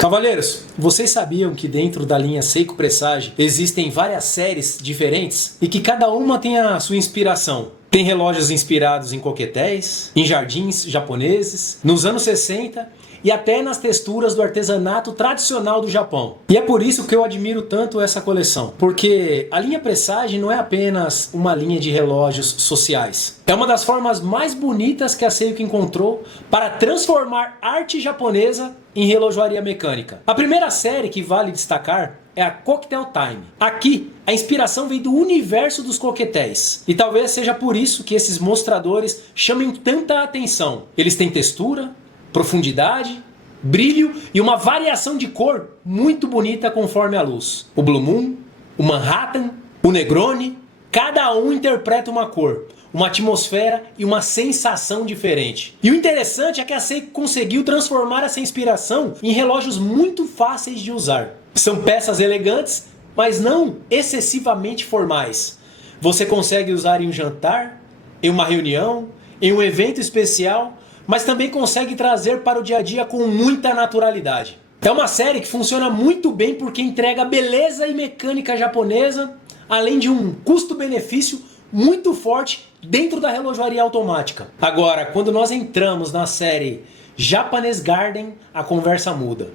Cavaleiros, vocês sabiam que dentro da linha Seiko Presage existem várias séries diferentes e que cada uma tem a sua inspiração? Tem relógios inspirados em coquetéis, em jardins japoneses, nos anos 60 e até nas texturas do artesanato tradicional do Japão. E é por isso que eu admiro tanto essa coleção, porque a linha Presage não é apenas uma linha de relógios sociais. É uma das formas mais bonitas que a Seiko encontrou para transformar arte japonesa em relojoaria mecânica. A primeira série que vale destacar é a Cocktail Time. Aqui, a inspiração vem do universo dos coquetéis. E talvez seja por isso que esses mostradores chamem tanta atenção. Eles têm textura, profundidade, brilho e uma variação de cor muito bonita conforme a luz. O Blue Moon, o Manhattan, o Negroni, cada um interpreta uma cor, uma atmosfera e uma sensação diferente. E o interessante é que a Seiko conseguiu transformar essa inspiração em relógios muito fáceis de usar. São peças elegantes, mas não excessivamente formais. Você consegue usar em um jantar, em uma reunião, em um evento especial, mas também consegue trazer para o dia a dia com muita naturalidade. É uma série que funciona muito bem porque entrega beleza e mecânica japonesa, além de um custo-benefício muito forte dentro da relojoaria automática. Agora, quando nós entramos na série Japanese Garden, a conversa muda.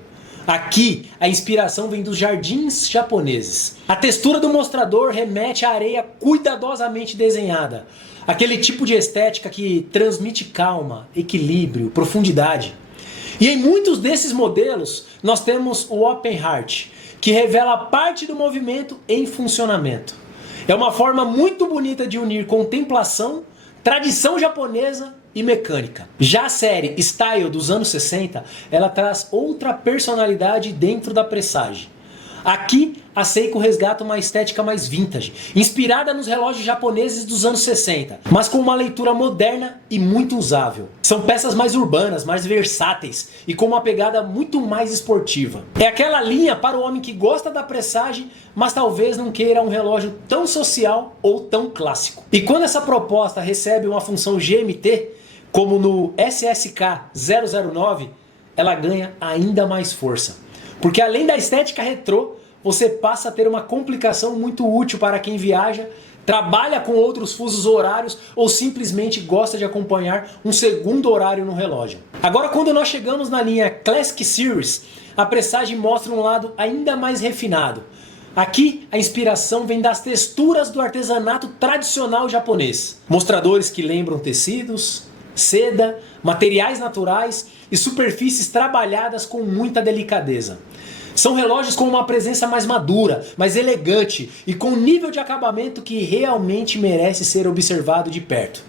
Aqui, a inspiração vem dos jardins japoneses. A textura do mostrador remete à areia cuidadosamente desenhada. Aquele tipo de estética que transmite calma, equilíbrio, profundidade. E em muitos desses modelos, nós temos o Open Heart, que revela parte do movimento em funcionamento. É uma forma muito bonita de unir contemplação, tradição japonesa e mecânica. Já a série Style dos anos 60, ela traz outra personalidade dentro da Presage. Aqui, a Seiko resgata uma estética mais vintage, inspirada nos relógios japoneses dos anos 60, mas com uma leitura moderna e muito usável. São peças mais urbanas, mais versáteis e com uma pegada muito mais esportiva. É aquela linha para o homem que gosta da Presage, mas talvez não queira um relógio tão social ou tão clássico. E quando essa proposta recebe uma função GMT, como no SSK 009, ela ganha ainda mais força. Porque além da estética retrô, você passa a ter uma complicação muito útil para quem viaja, trabalha com outros fusos horários ou simplesmente gosta de acompanhar um segundo horário no relógio. Agora, quando nós chegamos na linha Classic Series, a Presage mostra um lado ainda mais refinado. Aqui, a inspiração vem das texturas do artesanato tradicional japonês. Mostradores que lembram tecidos, seda, materiais naturais e superfícies trabalhadas com muita delicadeza. São relógios com uma presença mais madura, mais elegante e com um nível de acabamento que realmente merece ser observado de perto.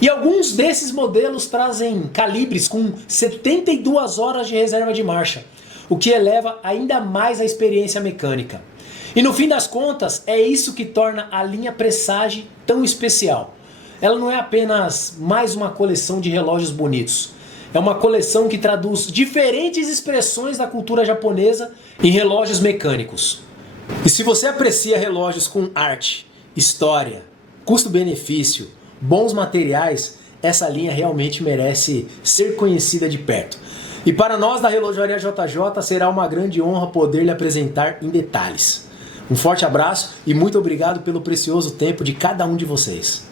E alguns desses modelos trazem calibres com 72 horas de reserva de marcha, o que eleva ainda mais a experiência mecânica. E no fim das contas, é isso que torna a linha Presage tão especial. Ela não é apenas mais uma coleção de relógios bonitos. É uma coleção que traduz diferentes expressões da cultura japonesa em relógios mecânicos. E se você aprecia relógios com arte, história, custo-benefício, bons materiais, essa linha realmente merece ser conhecida de perto. E para nós da Relojoaria JJ será uma grande honra poder lhe apresentar em detalhes. Um forte abraço e muito obrigado pelo precioso tempo de cada um de vocês.